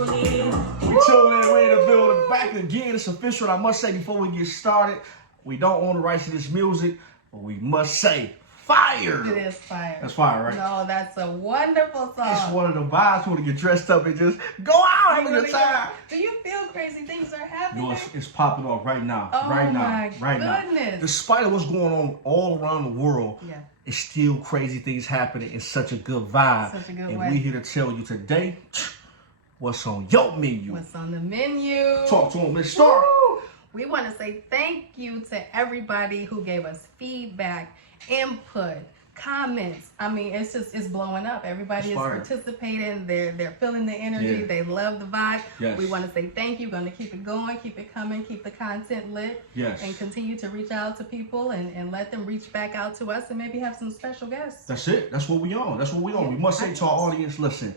We tuned in, we're in the building, back again. It's official. And I must say before we get started, we don't own the rights to this music, but we must say fire. It is fire. That's fire, right? No, that's a wonderful song. It's one of the vibes. You want to get dressed up and just go out, have a good time. Do you feel crazy things are happening? No, it's popping off right now. Oh right now. my Right goodness. now. Despite what's going on all around the world, Yeah. it's still crazy things happening. It's such a good vibe. Such a good and way. we're here to tell you today what's on your menu. What's on the menu? Talk to him, Miss Star. Woo! We want to say thank you to everybody who gave us feedback, input, comments. I mean, it's blowing up. Everybody is participating. They're feeling the energy. Yeah. They love the vibe. Yes. We want to say thank you. We're going to keep it going, keep it coming, keep the content lit. Yes. And continue to reach out to people and let them reach back out to us and maybe have some special guests. That's it. That's what we on. That's what we on. Yeah. We must say to our audience, listen,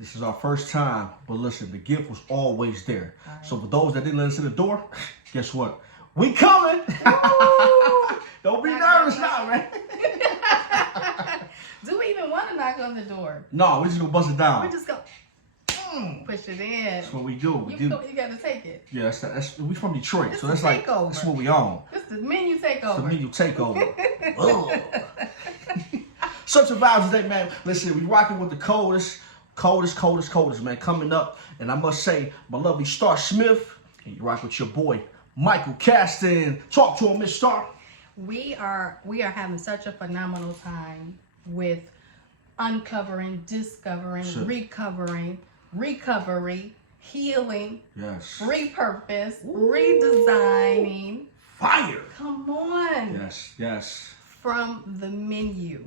this is our first time, but listen, the gift was always there. Right. So for those that didn't let us in the door, guess what? We coming. Don't be nervous now, man. Do we even want to knock on the door? No, we're just gonna bust it down. We're just going to push it in. That's what we do. You got to take it. Yeah, that's we from Detroit, This so is that's like takeover. that's what we on. This is menu It's the takeover. menu takeover. Ugh. Such a vibe today, man. Listen, we rocking with the coldest, man, coming up. And I must say, my lovely Star Smith, and you rock with your boy, Michael Caston. Talk to him, Miss Star. We are having such a phenomenal time with uncovering, discovering, Sure. recovering, recovery, healing, Yes. repurpose, redesigning. Fire. Come on. Yes, yes. From the menu.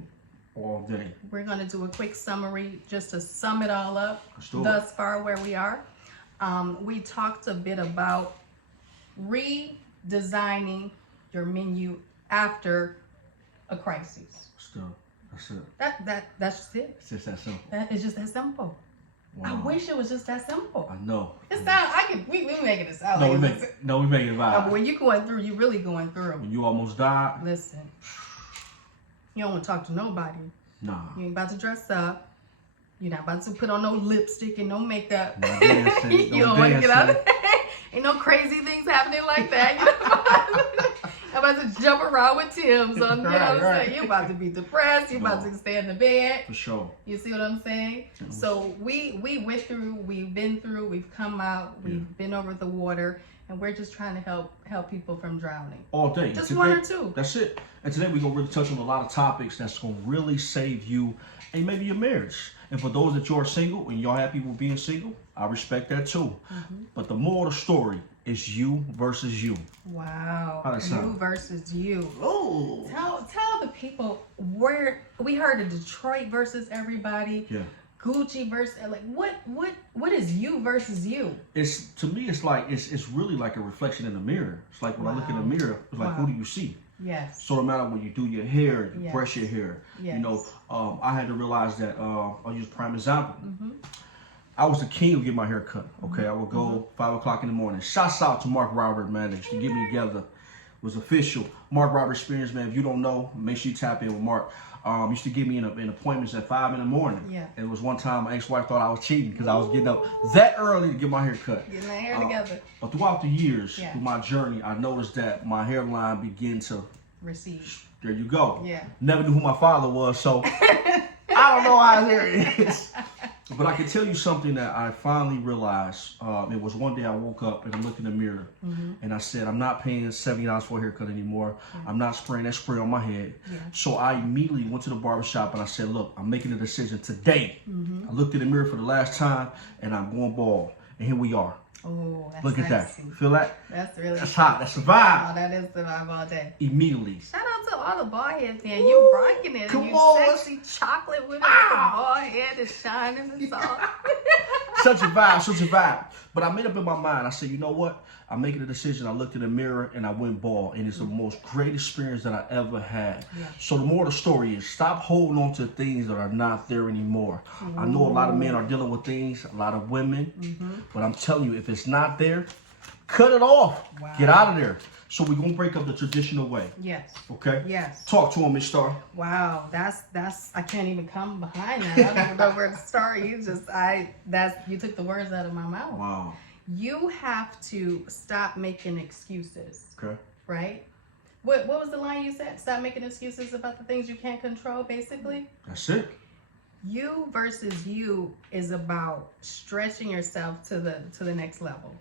All day. We're going to do a quick summary just to sum it all up Let's do it. thus far where we are. We talked a bit about redesigning your menu after a crisis. Still, that's it. That's just it. It's just that simple. It's just that simple. I Wow. wish it was just that simple. I know. It sound we making it sound No, we like make it No, but vibe. when you're going through, you're really going through. When you almost died, Listen, you don't want to talk to nobody. nah. You ain't about to dress up. You're not about to put on no lipstick and no makeup. No dancing, You no don't want to get out dancing. of there. Ain't no crazy things happening like that. You know? I'm about to jump around with Tim's on, you know what I'm Right. saying? You're about to be depressed. You're about No. to stay in the bed. For sure. You see what I'm saying? So we went through, we've been through, we've come out, we've been over the water, and we're just trying to help people from drowning. All day. Just Today, one or two. That's it. And today we're going to really touch on a lot of topics that's going to really save you and maybe your marriage. And for those that you're single and y'all happy with being single, I respect that too. But the moral of the story is you versus you. Wow. How that sound? You versus you. Oh. Tell the people where we heard of Detroit versus everybody. Yeah. Gucci versus like what is you versus you? It's to me it's like it's really like a reflection in the mirror. It's like when I look in the Wow. mirror, it's like Wow. who do you see? Yes. So no matter when you do your hair, you Yes. brush your hair. Yes. You know, I had to realize that I'll use a prime example. Mm-hmm. I was the king of getting my hair cut. Okay, I would go 5 o'clock in the morning. Shouts out to Mark Robert, man, that used to get me together. It was official. Mark Robert Experience, man. If you don't know, make sure you tap in with Mark. Used to give me in appointments at 5 in the morning. Yeah. And it was one time my ex-wife thought I was cheating because I was getting up that early to get my hair cut. Getting that hair together. But throughout the years, Yeah. through my journey, I noticed that my hairline began to. Receive. There you go. Yeah. Never knew who my father was, so I don't know how hair is. But I can tell you something that I finally realized. It was one day I woke up and I looked in the mirror and I said, I'm not paying $70 for a haircut anymore. I'm not spraying that spray on my head. Yeah. So I immediately went to the barbershop and I said, look, I'm making a decision today. I looked in the mirror for the last time and I'm going bald. And here we are. Oh, that's Look at that. sexy. Feel that? That's really That's hot. That's a vibe. Oh, that is the vibe all day. Immediately. Shout out to all the bald heads, man. You rocking it. Come you on. sexy chocolate with it. Ah. The bald head is shining and all. Such a vibe, such a vibe. But I made up in my mind. I said, you know what? I'm making a decision. I looked in the mirror and I went bald. And it's the most great experience that I ever had. Yeah. So the moral of the story is stop holding on to things that are not there anymore. I know a lot of men are dealing with things, a lot of women. But I'm telling you, if it's not there, Cut it off. Wow. Get out of there. So we're gonna break up the traditional way. Yes. Okay? Yes. Talk to him, Miss Star. Wow, that's I can't even come behind that. I don't even know where to start. You took the words out of my mouth. Wow. You have to stop making excuses. Okay. Right? What was the line you said? Stop making excuses about the things you can't control, basically. That's it. You versus you is about stretching yourself to the next level.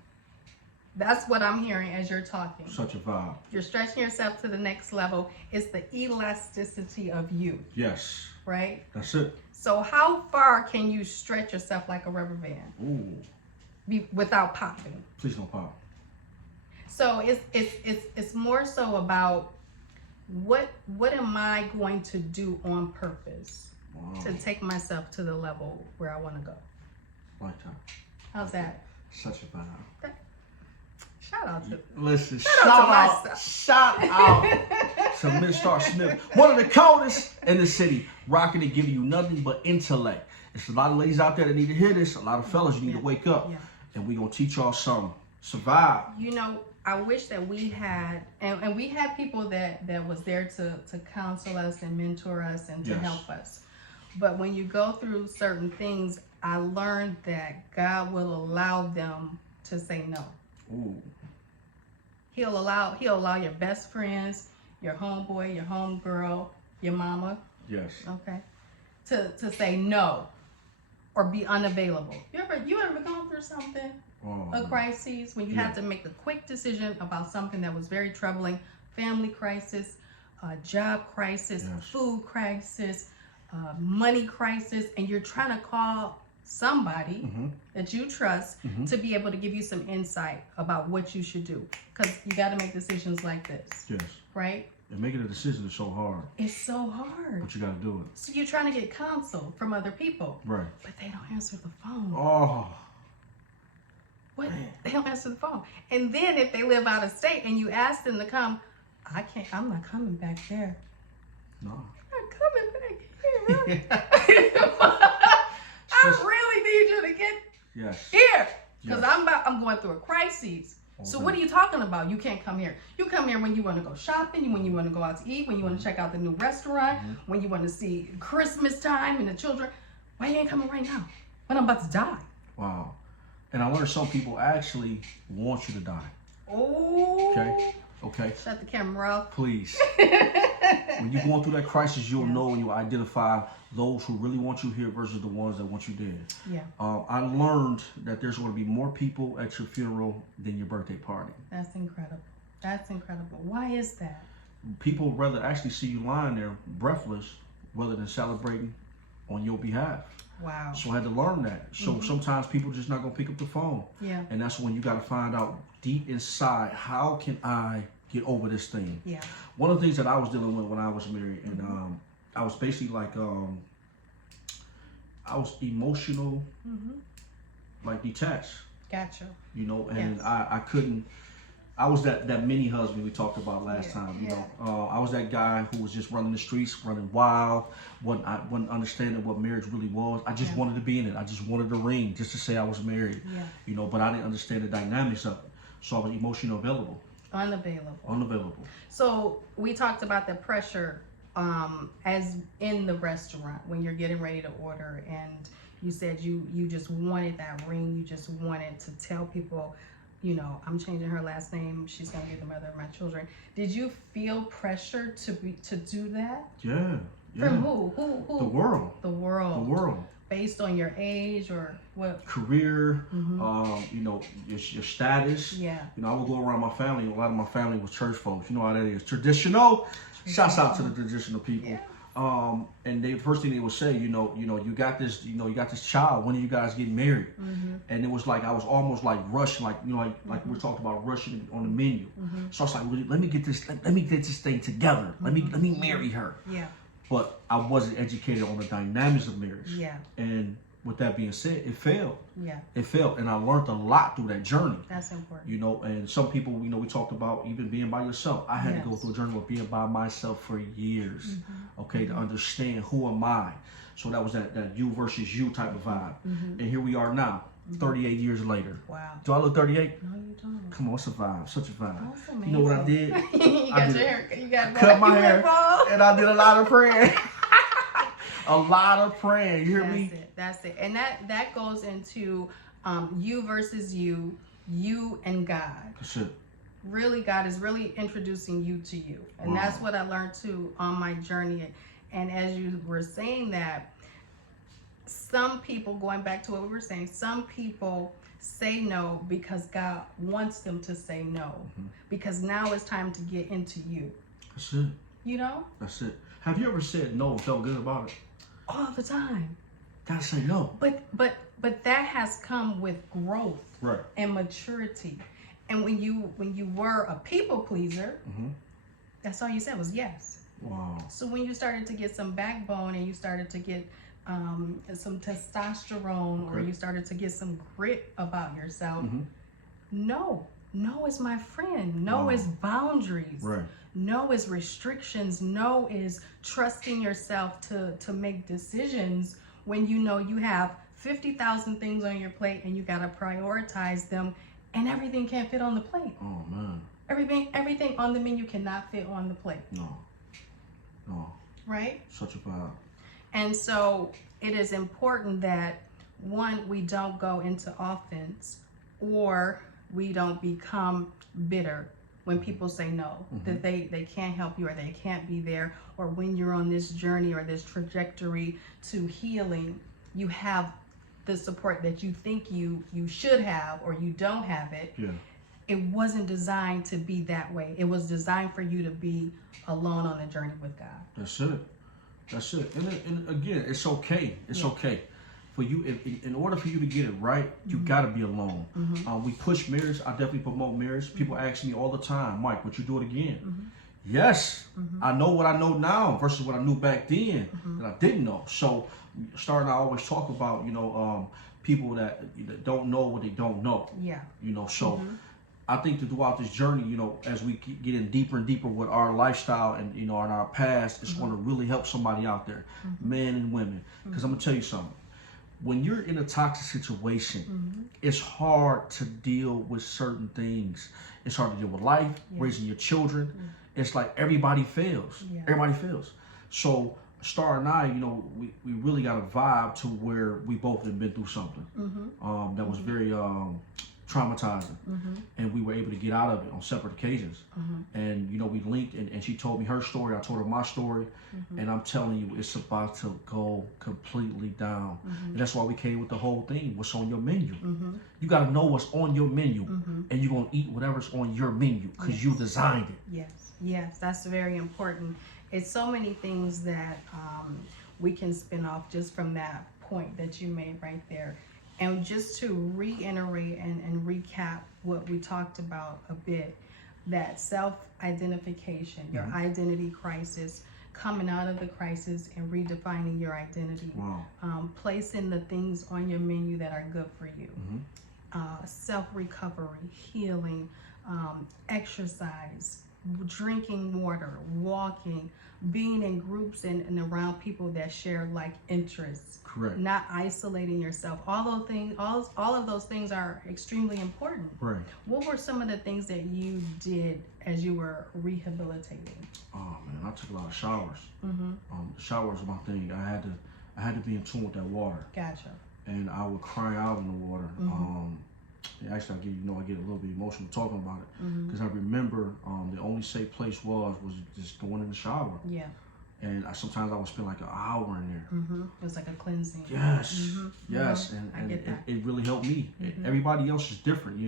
That's what I'm hearing as you're talking. Such a vibe. You're stretching yourself to the next level. It's the elasticity of you, Yes. right? That's it. So how far can you stretch yourself like a rubber band without popping? Please don't pop. So it's more so about what am I going to do on purpose to take myself to the level where I want to go. Lifetime. How's that? Such a vibe. Shout out to Listen, out to shout out to Miss Star Smith, one of the coldest in the city, rocking and giving you nothing but intellect. There's a lot of ladies out there that need to hear this. A lot of fellas, you need to wake up, and we gonna teach y'all something. Survive. You know, I wish that we had, and we had people that was there to counsel us and mentor us and to help us. But when you go through certain things, I learned that God will allow them to say no. Ooh. He'll allow your best friends, your homeboy, your homegirl, your mama. Yes. Okay. To say no or be unavailable. You ever gone through something? A crisis when you have to make a quick decision about something that was very troubling, family crisis, job crisis, food crisis, money crisis, and you're trying to call somebody that you trust to be able to give you some insight about what you should do, because you got to make decisions like this. Yes. Right? And making a decision is so hard. It's so hard. But you got to do it. So you're trying to get counsel from other people. Right. But they don't answer the phone. Oh. What? They don't answer the phone. And then if they live out of state and you ask them to come, I'm not coming back there. No. I'm not coming back here. I really need you to get here. Because I'm going through a crisis. Okay. So what are you talking about? You can't come here. You come here when you want to go shopping, when you want to go out to eat, when you want to check out the new restaurant, when you want to see Christmas time and the children. Why you ain't coming right now? When I'm about to die. Wow. And I learned some people actually want you to die. Oh. Okay. Shut the camera off. Please. When you're going through that crisis, you'll know and you'll identify those who really want you here versus the ones that want you dead. Yeah. I learned that there's going to be more people at your funeral than your birthday party. That's incredible. That's incredible. Why is that? People rather actually see you lying there breathless rather than celebrating on your behalf. Wow. So I had to learn that. So sometimes people just not going to pick up the phone. Yeah. And that's when you got to find out deep inside, how can I get over this thing? Yeah. One of the things that I was dealing with when I was married, and I was basically like, I was emotional, like detached. Gotcha. You know, and I couldn't. I was that mini husband we talked about last time. You know, I was that guy who was just running the streets, running wild. wasn't understanding what marriage really was. I just wanted to be in it. I just wanted the ring, just to say I was married. Yeah. You know, but I didn't understand the dynamics of it. So I was emotionally available. Unavailable. So we talked about the pressure as in the restaurant when you're getting ready to order, and you said you just wanted that ring. You just wanted to tell people, you know, I'm changing her last name. She's gonna be the mother of my children. Did you feel pressure to do that? Yeah. From who? The world. The world. The world. Based on your age or what? Career, you know, your status. Yeah. You know, I would go around my family. A lot of my family was church folks. You know how that is. Traditional. Shouts out to the traditional people. Yeah. And the first thing they would say, you got this child. When are you guys getting married? And it was like I was almost like rushing, like like we talked about rushing on the menu. So I was like, let me get this thing together. Let me marry her. Yeah. But I wasn't educated on the dynamics of marriage. Yeah. And with that being said, it failed. Yeah. It failed. And I learned a lot through that journey. That's important. You know, and some people, we talked about even being by yourself. I had to go through a journey of being by myself for years, okay, to understand who am I. So that was that you versus you type of vibe. And here we are now. 38 years later. Wow. Do I look 38? No, you don't. Come on, it's a vibe. Such a vibe. That's amazing. You know what I did? You got your hair. You got cut my hair, bald. and I did a lot of praying. A lot of praying. You hear me? That's it. And that goes into you versus you and God. That's it. Really, God is really introducing you to you. And that's what I learned too on my journey. And as you were saying that, some people, going back to what we were saying, some people say no because God wants them to say no. Because now it's time to get into you. That's it. You know? That's it. Have you ever said no and felt good about it? All the time. Gotta say no. But that has come with growth, right, and maturity. And when you were a people pleaser, that's all you said was yes. Wow. So when you started to get some backbone and you started to get some testosterone, or you started to get some grit about yourself, no is my friend. No is boundaries. Right. No is restrictions. No is trusting yourself to make decisions when you know you have 50,000 things on your plate and you got to prioritize them, and everything can't fit on the plate. Oh man. Everything on the menu cannot fit on the plate. No. Right? Such a vibe. And so it is important that, one, we don't go into offense, or we don't become bitter when people say no, that they can't help you, or they can't be there, or when you're on this journey or this trajectory to healing, you have the support that you think you should have, or you don't have it. Yeah. It wasn't designed to be that way. It was designed for you to be alone on the journey with God. That's it. And again, it's okay. It's okay. For you, in order for you to get it right, you gotta be alone. We push mirrors. I definitely promote mirrors. People ask me all the time, Mike, would you do it again? Yes, I know what I know now versus what I knew back then that I didn't know. So, I always talk about, people that don't know what they don't know. Yeah. So I think that throughout this journey, as we get in deeper and deeper with our lifestyle and, in our past, it's going to really help somebody out there, men and women. Because I'm going to tell you something. When you're in a toxic situation, it's hard to deal with certain things. It's hard to deal with life, raising your children. It's like everybody fails. Yeah. Everybody fails. So Star and I, we really got a vibe to where we both have been through something that was very traumatizing, and we were able to get out of it on separate occasions. And we linked, and she told me her story, I told her my story, and I'm telling you, it's about to go completely down. And that's why we came with the whole thing, what's on your menu. You got to know what's on your menu, and you're going to eat whatever's on your menu because you designed it. Yes, that's very important. It's so many things that we can spin off just from that point that you made right there. And just to reiterate and recap what we talked about a bit, that self-identification, your identity crisis, coming out of the crisis and redefining your identity, placing the things on your menu that are good for you, self-recovery, healing, exercise, drinking water, walking, being in groups and around people that share like interests. Correct. Not isolating yourself. All of those things are extremely important. Right. What were some of the things that you did as you were rehabilitating? Oh man, I took a lot of showers. Showers were my thing. I had to be in tune with that water. Gotcha. And I would cry out in the water. Actually, I get a little bit emotional talking about it because I remember the only safe place was just going in the shower. Yeah. And sometimes I would spend like an hour in there. It was like a cleansing. Yes, yes, and it really helped me. Everybody else is different,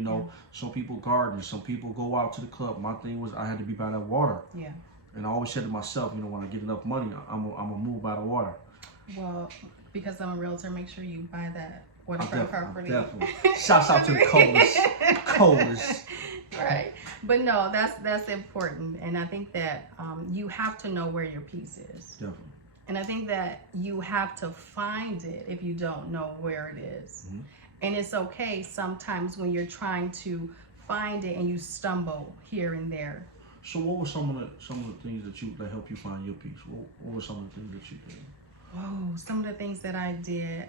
Some people garden, some people go out to the club. My thing was I had to be by that water. Yeah. And I always said to myself, when I get enough money, I'm gonna move by the water. Well, because I'm a realtor, make sure you buy that waterfront property. Definitely. Shouts out to the coldest. Right. But no, that's important. And I think that you have to know where your piece is. Definitely. And I think that you have to find it if you don't know where it is. And it's okay sometimes when you're trying to find it and you stumble here and there. So what were some of the things that helped you find your piece? What were some of the things that you did? Whoa, some of the things that I did.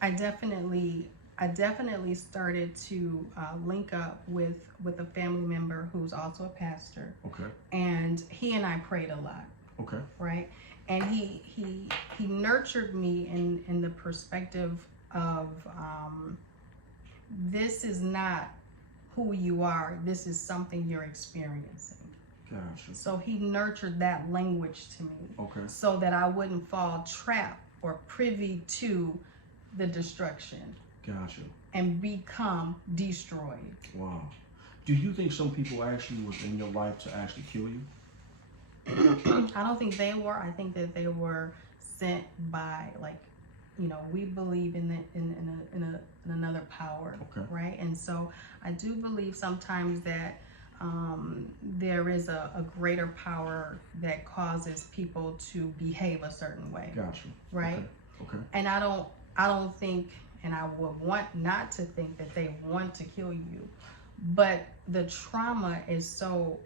I definitely I definitely started to link up with a family member who's also a pastor. Okay. And he and I prayed a lot. Okay. Right. And he nurtured me in the perspective of this is not who you are. This is something you're experiencing. Gotcha. So he nurtured that language to me. Okay. So that I wouldn't fall trap or privy to the destruction. Gotcha. And become destroyed. Wow. Do you think some people actually was in your life to actually kill you? I don't think they were. I think that they were sent by, like, you know, we believe in another power, okay. right? And so I do believe sometimes that there is a greater power that causes people to behave a certain way. Gotcha. Right? Okay. And I don't think, and I would want not to think that they want to kill you, but the trauma is so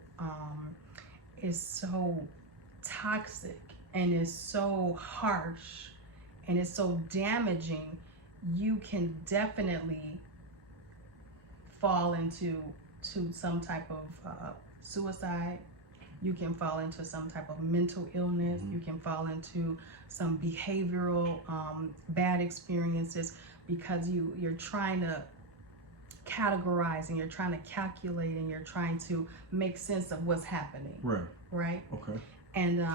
toxic and is so harsh and is so damaging. You can definitely fall into some type of suicide. You can fall into some type of mental illness. You can fall into some behavioral bad experiences because you're trying to categorize and you're trying to calculate and you're trying to make sense of what's happening. Right. Okay. And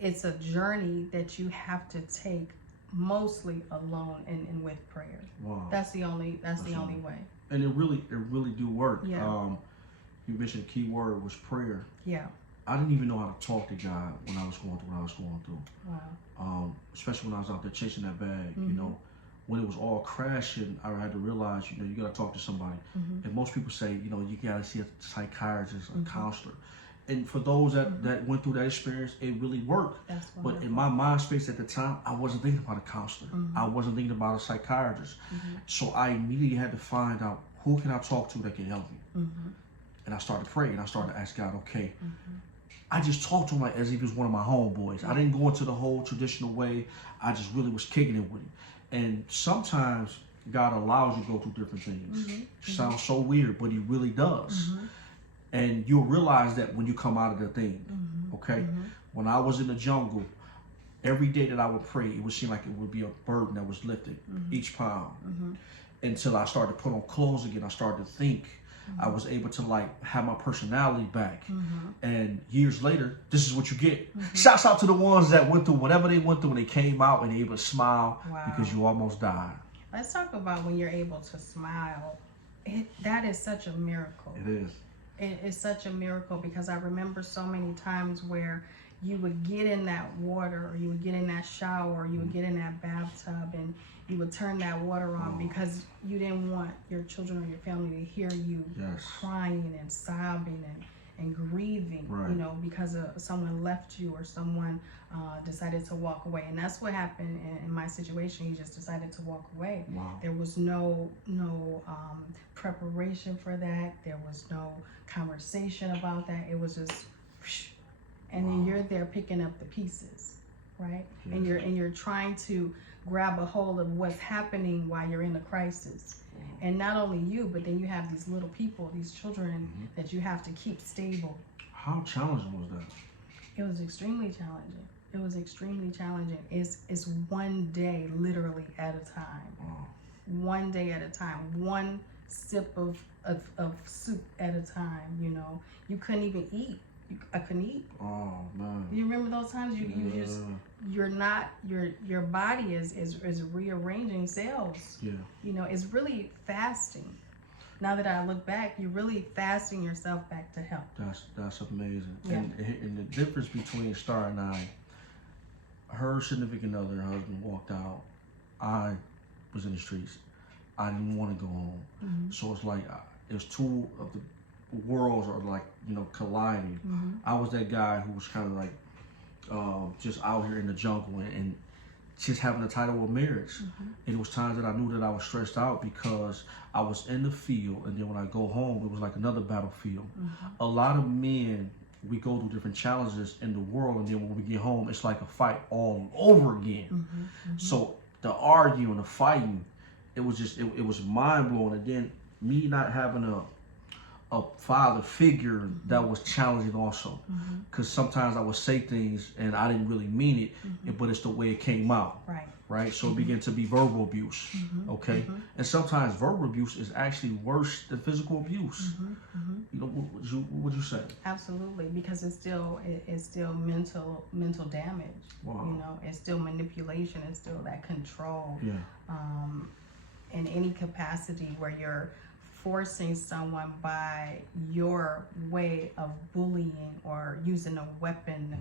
it's a journey that you have to take mostly alone and with prayer. Wow. That's the only way. And it really do work. Yeah. You mentioned the key word was prayer. Yeah. I didn't even know how to talk to God when I was going through what I was going through. Wow. Especially when I was out there chasing that bag, you know. When it was all crashing, I had to realize, you know, you got to talk to somebody. And most people say, you know, you got to see a psychiatrist, a counselor. And for those that went through that experience, it really worked. But in my mind space at the time, I wasn't thinking about a counselor. I wasn't thinking about a psychiatrist. So I immediately had to find out who can I talk to that can help me. And I started praying. I started to ask God, okay. I just talked to him like as if he was one of my homeboys. I didn't go into the whole traditional way. I just really was kicking it with him. And sometimes God allows you to go through different things. Sounds so weird, but he really does. And you'll realize that when you come out of the thing, okay? When I was in the jungle, every day that I would pray, it would seem like it would be a burden that was lifted each pound. Until I started to put on clothes again, I started to think. I was able to like have my personality back. And years later, this is what you get. Shouts out to the ones that went through whatever they went through and they came out and they able to smile because you almost died. Let's talk about when you're able to smile. That is such a miracle. It is. It is such a miracle because I remember so many times where you would get in that water or you would get in that shower or you would get in that bathtub and you would turn that water on because you didn't want your children or your family to hear you crying and sobbing and grieving, you know, because someone left you or someone decided to walk away. And that's what happened in my situation. He just decided to walk away. There was no preparation for that. There was no conversation about that. It was just, and then you're there picking up the pieces, right? And you're trying to grab a hold of what's happening while you're in a crisis. And not only you, but then you have these little people, these children that you have to keep stable. How challenging was that? It was extremely challenging. It was extremely challenging. It's one day literally at a time. One day at a time. One sip of soup at a time, you know. You couldn't even eat. I couldn't eat. Oh man. You remember those times your body is rearranging cells. Yeah. You know, it's really fasting. Now that I look back, you're really fasting yourself back to health. That's amazing. Yeah. And the difference between Star and I, her significant other, her husband walked out. I was in the streets. I didn't want to go home. So it's like it was two of the worlds are like, you know, colliding. I was that guy who was kind of like just out here in the jungle and just having the title of marriage. And it was times that I knew that I was stressed out because I was in the field, and then when I go home, it was like another battlefield. A lot of men, we go through different challenges in the world, and then when we get home, it's like a fight all over again. So the arguing, the fighting, it was just it was mind blowing. And then me not having a father figure that was challenging also, because sometimes I would say things and I didn't really mean it, but it's the way it came out. Right. So it began to be verbal abuse. Okay. And sometimes verbal abuse is actually worse than physical abuse. You know, what would you say? Absolutely, because it's still mental damage. Wow. You know, it's still manipulation. It's still that control. Yeah. In any capacity where you're forcing someone by your way of bullying or using a weapon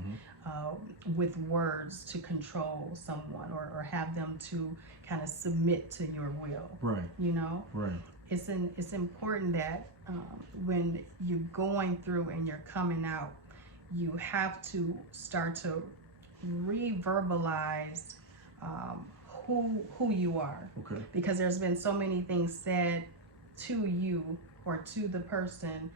with words to control someone or have them to kind of submit to your will. Right. You know? Right. It's important that when you're going through and you're coming out, you have to start to re-verbalize who you are. Okay. Because there's been so many things said to you or to the person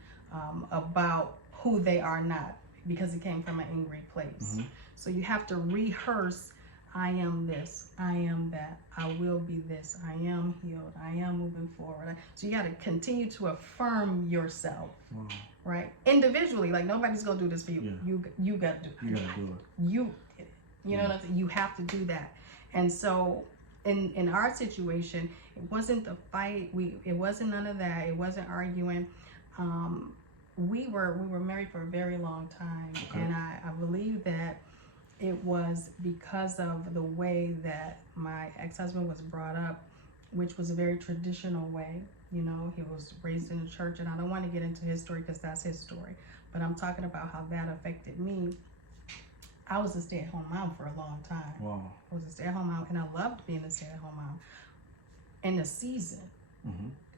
about who they are not, because it came from an angry place. So you have to rehearse, I am this, I am that, I will be this, I am healed, I am moving forward. So you got to continue to affirm yourself. Wow. Right? Individually, like nobody's going to do this for you. Yeah. You got to do it. You gotta do it. You know what I'm saying? You have to do that. And so in our situation, it wasn't the fight. It wasn't none of that. It wasn't arguing. We were married for a very long time, and I believe that it was because of the way that my ex-husband was brought up, which was a very traditional way. You know, he was raised in the church, and I don't want to get into his story because that's his story, but I'm talking about how that affected me. I was a stay-at-home mom for a long time. Wow. I was a stay-at-home mom, and I loved being a stay-at-home mom. In the season,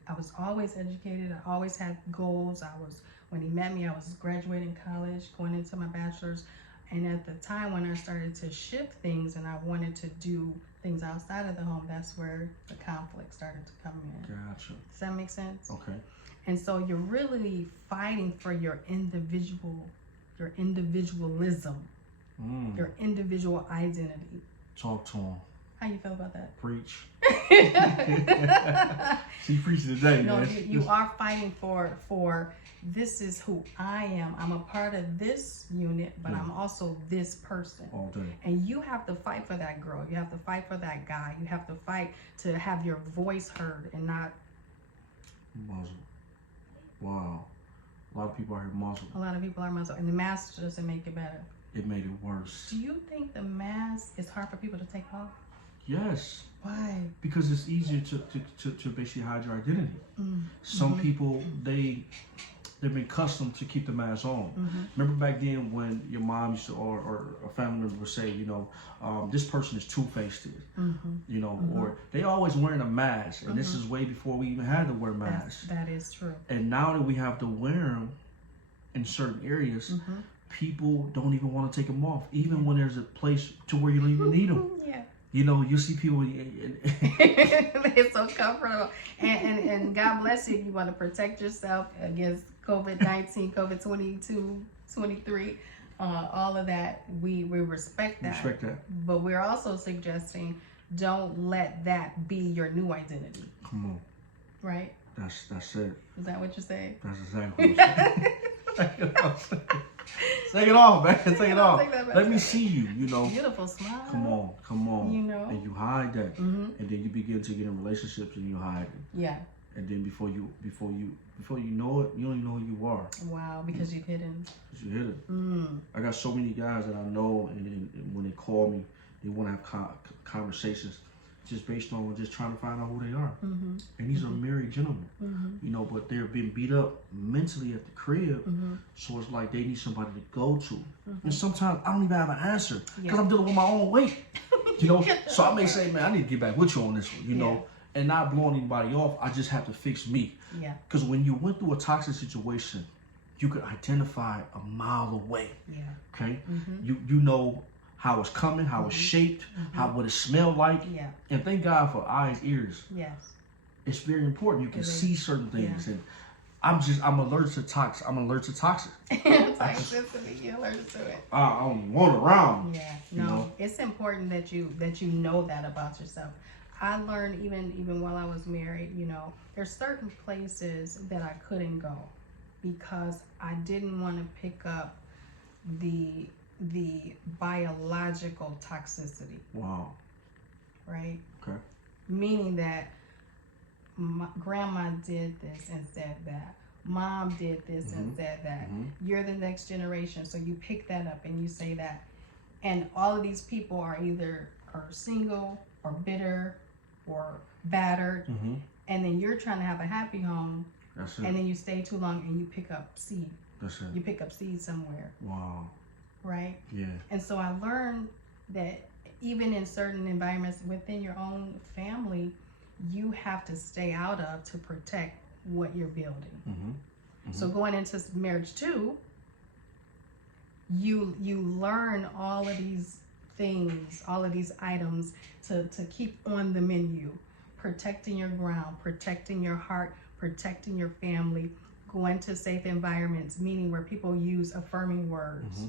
I was always educated. I always had goals. When he met me, I was graduating college, going into my bachelor's. And at the time when I started to shift things and I wanted to do things outside of the home, that's where the conflict started to come in. Gotcha. Does that make sense? Okay. And so you're really fighting for your individualism, your individual identity. Talk to him. How you feel about that? Preach. She preaching today, no, man. you are fighting for this is who I am. I'm a part of this unit, but I'm also this person. All day. And you have to fight for that girl. You have to fight for that guy. You have to fight to have your voice heard and not muzzle. Wow. A lot of people are here muzzled. A lot of people are muzzled, and the mask doesn't make it better. It made it worse. Do you think the mask is hard for people to take off? Yes. Why? Because it's easier to basically hide your identity. Some people, they've been accustomed to keep the mask on. Remember back then when your mom used to, or a family member would say, you know, this person is two-faced, you know, or they always wearing a mask, and this is way before we even had to wear masks. That is true. And now that we have to wear them in certain areas, people don't even want to take them off, even when there's a place to where you don't even need them. Yeah. You know, you see people. It's so comfortable, and God bless you if you want to protect yourself against COVID-19, COVID-22, 23, all of that. We respect that. Respect that. But we're also suggesting don't let that be your new identity. Come on. Right. That's it. Is that what you're saying? That's exactly what I'm saying. Take it off, man. Take it off. Let me see you, you know. Beautiful smile. Come on. You know. And you hide that. And then you begin to get in relationships and you hide it. Yeah. And then before you know it, you don't even know who you are. Wow, because you've hidden. Because you hidden. I got so many guys that I know, and when they call me, they want to have conversations just based on just trying to find out who they are. And these are married gentlemen, you know, but they're being beat up mentally at the crib. So it's like they need somebody to go to. And sometimes I don't even have an answer because I'm dealing with my own weight, you know. So I may say, man, I need to get back with you on this one, you know, and not blowing anybody off. I just have to fix me. Yeah. Because when you went through a toxic situation, you could identify a mile away. Yeah. Okay. You know how it's coming, how it's shaped, what it smelled like. Yeah. And thank God for eyes, ears. Yes. It's very important. You can see certain things. And I'm allergic to toxic. Toxicity, you're allergic to it. I don't want it around. Yeah. No, it's important that you know that about yourself. I learned even while I was married, you know, there's certain places that I couldn't go because I didn't want to pick up the biological toxicity. Wow. Right? Okay. Meaning that grandma did this and said that. Mom did this and said that. You're the next generation, so you pick that up and you say that. And all of these people are either single or bitter or battered, and then you're trying to have a happy home. That's it. And then you stay too long and you pick up seed. That's it. You pick up seed somewhere. Wow. Right? Yeah. And so I learned that even in certain environments within your own family, you have to stay out of to protect what you're building. So going into marriage too, you learn all of these things, all of these items to keep on the menu, protecting your ground, protecting your heart, protecting your family, going to safe environments, meaning where people use affirming words,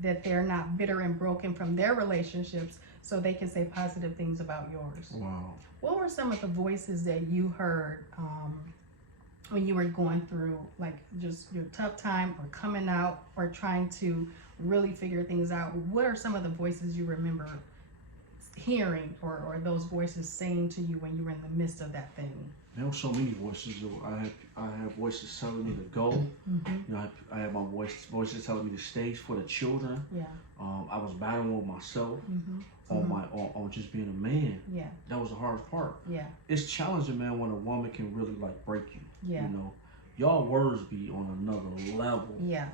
that they're not bitter and broken from their relationships, so they can say positive things about yours. Wow. What were some of the voices that you heard when you were going through like just your tough time or coming out or trying to really figure things out? What are some of the voices you remember hearing or those voices saying to you when you were in the midst of that thing? There were so many voices. I have voices telling me to go. You know, I have my voices telling me to stay for the children. Yeah. I was battling with myself on just being a man. Yeah. That was the hardest part. Yeah. It's challenging, man, when a woman can really like break you. Yeah. You know, y'all words be on another level. Yeah.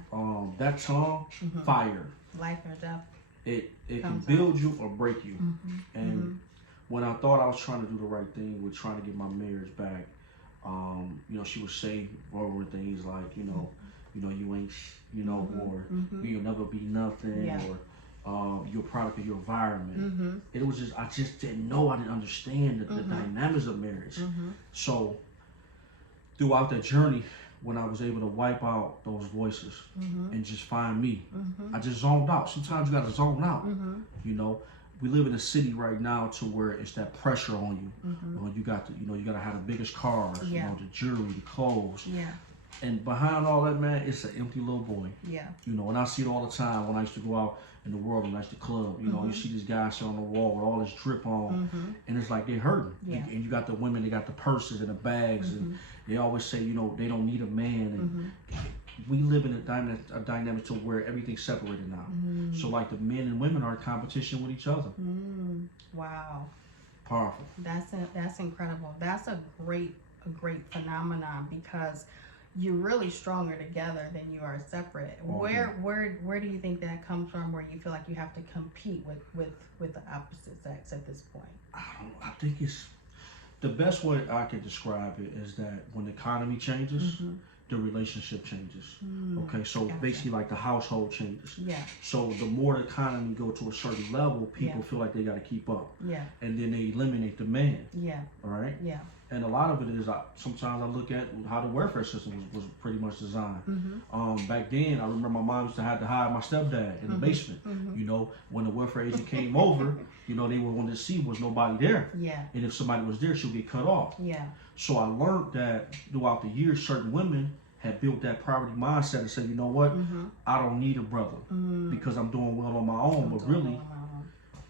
That tongue, fire. Life or death. It can build you or break you. And when I thought I was trying to do the right thing with trying to get my marriage back, you know, she would say over things like, you know, you ain't, you know, or you'll never be nothing, or you're a product of your environment. It was just, I just didn't know, I didn't understand the dynamics of marriage. So throughout that journey, when I was able to wipe out those voices and just find me, I just zoned out. Sometimes you gotta zone out, you know. We live in a city right now to where it's that pressure on you. You know, you got to, you know, you gotta have the biggest cars, you know, the jewelry, the clothes. And behind all that, man, it's an empty little boy. You know, and I see it all the time when I used to go out in the world and I used to club. You know, you see these guys sit on the wall with all this drip on, and it's like they're hurting. And you got the women, they got the purses and the bags, and they always say, you know, they don't need a man. And we live in a dynamic to where everything's separated now. So like the men and women are in competition with each other. Wow. Powerful. That's incredible. That's a great phenomenon because you're really stronger together than you are separate. Where do you think that comes from, where you feel like you have to compete with the opposite sex at this point? I think it's the best way I can describe it is that when the economy changes, the relationship changes. Okay, so basically like the household changes. So the more the economy go to a certain level, people feel like they got to keep up. And then they eliminate the man. All right. And a lot of it is, sometimes I look at how the welfare system was pretty much designed. Back then, I remember my mom used to have to hide my stepdad in the basement. You know, when the welfare agent came over, you know, they were wanting to see was nobody there. And if somebody was there, she'll get cut off. So I learned that throughout the years, certain women had built that poverty mindset and said, you know what, I don't need a brother because I'm doing well on my own. But really,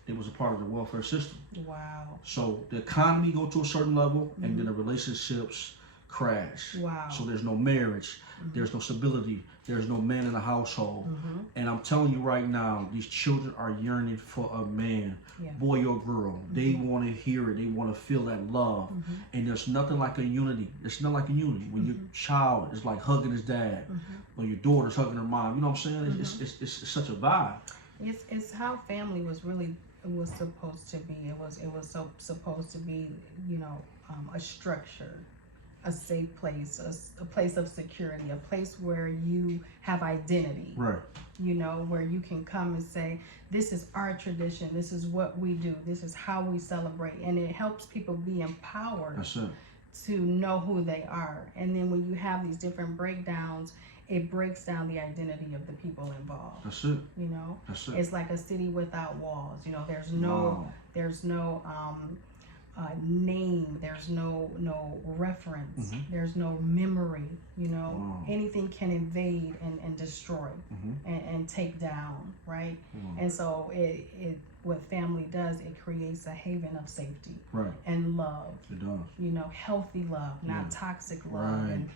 it was a part of the welfare system. Wow. So the economy go to a certain level, and then the relationships crash. Wow. So there's no marriage, there's no stability, there's no man in the household. And I'm telling you right now, these children are yearning for a man, boy or girl. They want to hear it, they want to feel that love. And there's nothing like a unity. It's not like a unity. When your child is like hugging his dad, or your daughter's hugging her mom, you know what I'm saying? It's such a vibe. It's how family was supposed to be. It was supposed to be, you know, a structure, a safe place, a place of security, a place where you have identity. Right. You know, where you can come and say, this is our tradition, this is what we do, this is how we celebrate. And it helps people be empowered to know who they are. And then when you have these different breakdowns, it breaks down the identity of the people involved. That's it. You know, that's it. It's like a city without walls. You know, there's no name. There's no reference. There's no memory. You know, Wow. anything can invade and destroy and take down, right? And so it what family does, it creates a haven of safety and love. It does. You know, healthy love, not toxic love, and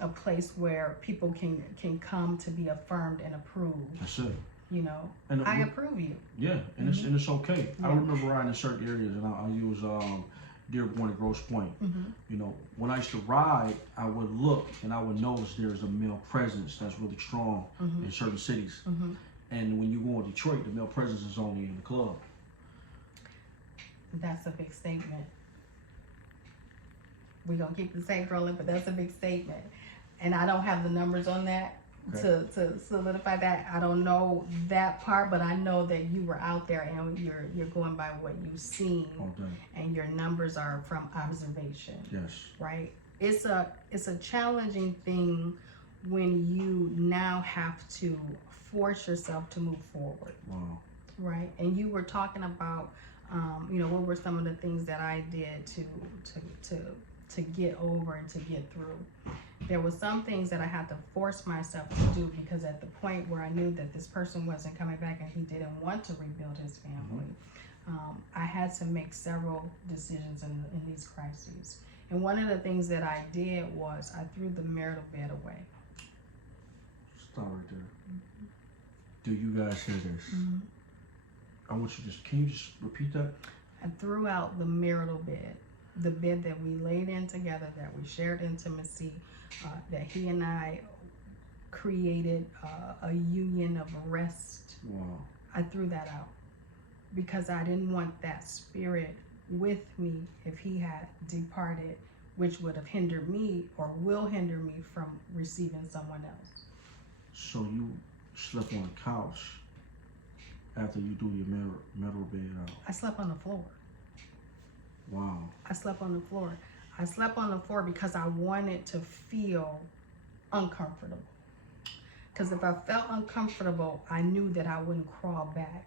a place where people can come to be affirmed and approved. That's it. You know, and I approve you. Yeah, and it's okay. I remember riding in certain areas, and I use Dearborn and Grosse Pointe. You know, when I used to ride, I would look and I would notice there's a male presence that's really strong in certain cities. And when you go in Detroit, the male presence is only in the club. That's a big statement. We're gonna keep the tape rolling, but that's a big statement. And I don't have the numbers on that to solidify that. I don't know that part, but I know that you were out there and you're going by what you've seen, and your numbers are from observation. Yes. Right. It's a challenging thing when you now have to force yourself to move forward. Wow. Right. And you were talking about, you know, what were some of the things that I did to get over and to get through. There were some things that I had to force myself to do, because at the point where I knew that this person wasn't coming back and he didn't want to rebuild his family, I had to make several decisions in these crises. And one of the things that I did was I threw the marital bed away. Stop right there. Do you guys hear this? I want you can you just repeat that? I threw out the marital bed, the bed that we laid in together, that we shared intimacy, that he and I created a union of rest. Wow. I threw that out because I didn't want that spirit with me if he had departed, which would have hindered me or will hinder me from receiving someone else. So you slept on the couch after you threw your metal bed out? I slept on the floor. Wow. I slept on the floor. I slept on the floor because I wanted to feel uncomfortable. Because if I felt uncomfortable, I knew that I wouldn't crawl back.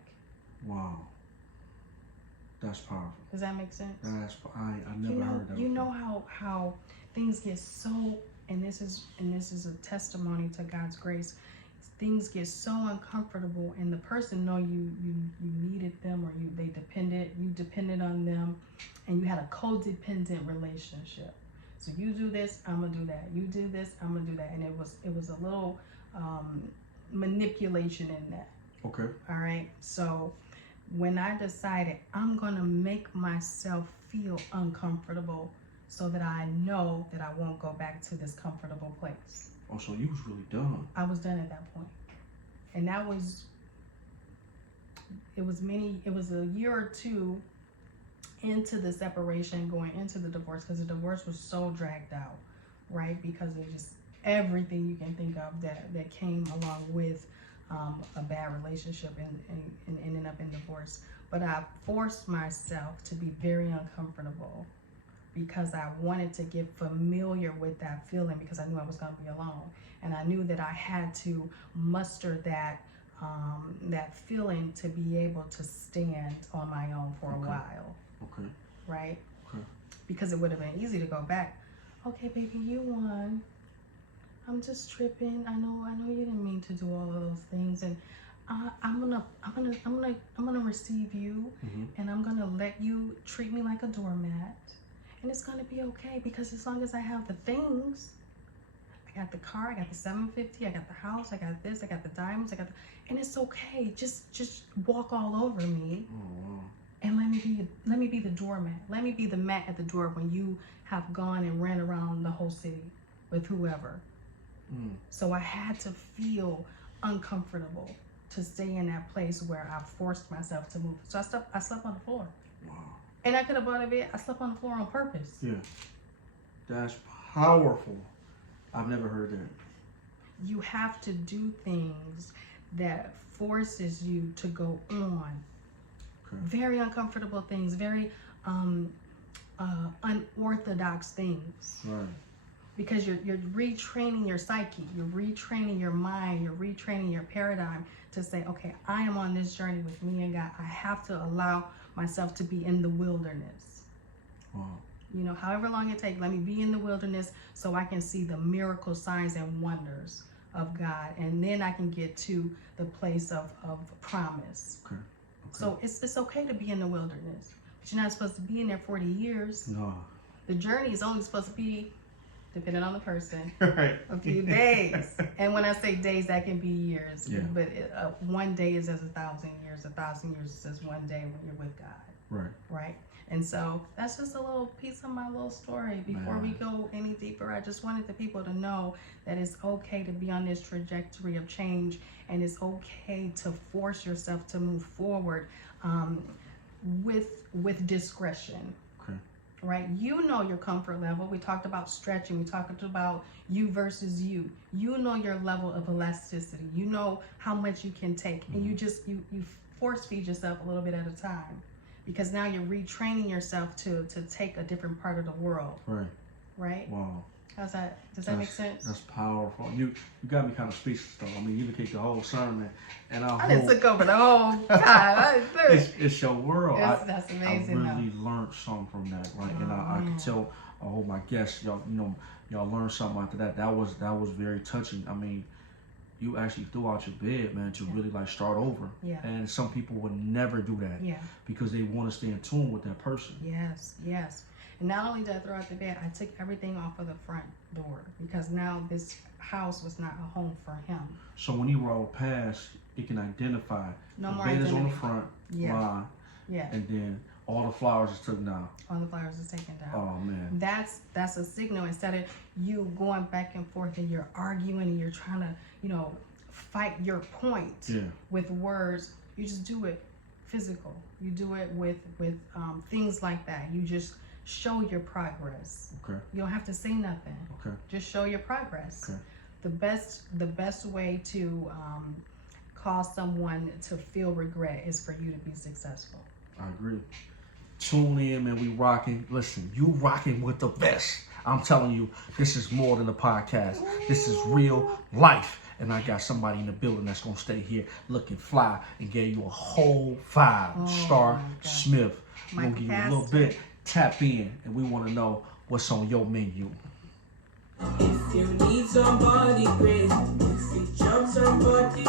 Wow. That's powerful. Does that make sense? I never heard that. You know how things get so, and this is a testimony to God's grace. Things get so uncomfortable, and the person know you needed them, or you depended on them, and you had a codependent relationship. So you do this, I'm gonna do that. You do this, I'm gonna do that, and it was a little manipulation in that. Okay. All right. So when I decided I'm gonna make myself feel uncomfortable, so that I know that I won't go back to this comfortable place. Oh, so you was really done. I was done at that point. And that was, it was a year or two into the separation, going into the divorce, because the divorce was so dragged out, right? Because of just everything you can think of that came along with a bad relationship and ending up in divorce. But I forced myself to be very uncomfortable, because I wanted to get familiar with that feeling, because I knew I was going to be alone. And I knew that I had to muster that feeling to be able to stand on my own for a while. Okay. Right? Okay. Because it would have been easy to go back. Okay, baby, you won. I'm just tripping. I know you didn't mean to do all of those things, and I'm gonna receive you, and I'm gonna let you treat me like a doormat. And it's gonna be okay, because as long as I have the things, I got the car, I got the 750, I got the house, I got this, I got the diamonds, and it's okay. Just walk all over me. Oh, wow. And let me be the doormat. Let me be the mat at the door when you have gone and ran around the whole city with whoever. So I had to feel uncomfortable to stay in that place where I forced myself to move. So I slept on the floor. Wow. And I could have bought a bed. I slept on the floor on purpose. Yeah. That's powerful. I've never heard that. You have to do things that forces you to go on. Okay. Very uncomfortable things, very unorthodox things. Right. Because you're retraining your psyche, you're retraining your mind, you're retraining your paradigm to say, okay, I am on this journey with me and God. I have to allow myself to be in the wilderness. Wow. You know, however long it takes, let me be in the wilderness so I can see the miracle signs and wonders of God. And then I can get to the place of promise. Okay. So it's okay to be in the wilderness. But you're not supposed to be in there 40 years. No. The journey is only supposed to be, depending on the person, Right. a few days. And when I say days, that can be years. Yeah. But one day is as 1,000 years. 1,000 years is as one day when you're with God. Right. Right? And so that's just a little piece of my little story. Before we go any deeper, I just wanted the people to know that it's okay to be on this trajectory of change, and it's okay to force yourself to move forward with discretion. Okay. Right? You know your comfort level. We talked about stretching. We talked about you versus you. You know your level of elasticity. You know how much you can take. And you force feed yourself a little bit at a time. Because now you're retraining yourself to take a different part of the world. Right. Right? Wow. How's that? Does that make sense? That's powerful. You got me kind of speechless though. I mean, you can take the whole sermon, and I just took over the whole time. It's your world. That's amazing. I really learned something from that, right? And I can tell all my guests, y'all learned something after that. That was very touching. I mean, you actually threw out your bed, man, to really like start over. Yeah. And some people would never do that. Yeah. Because they want to stay in tune with that person. Yes, yes. And not only did I throw out the bed, I took everything off of the front door because now this house was not a home for him. So when he rolled past, it can identify No the more bed is on the identity. front line, Yeah. and then all the flowers is taken down. All the flowers is taken down. Oh man. That's a signal. Instead of you going back and forth and you're arguing and you're trying to, fight your point with words, you just do it physical. You do it with things like that. You just show your progress. Okay. You don't have to say nothing. Okay. Just show your progress. Okay. The best way to cause someone to feel regret is for you to be successful. I agree. Tune in, man. We rocking. Listen, you rocking with the best. I'm telling you, this is more than a podcast. This is real life. And I got somebody in the building that's going to stay here looking fly and give you a whole 5-star Smith. We're going to give you a little bit. Tap in, and we want to know what's on your menu. If you need somebody great, if you jump somebody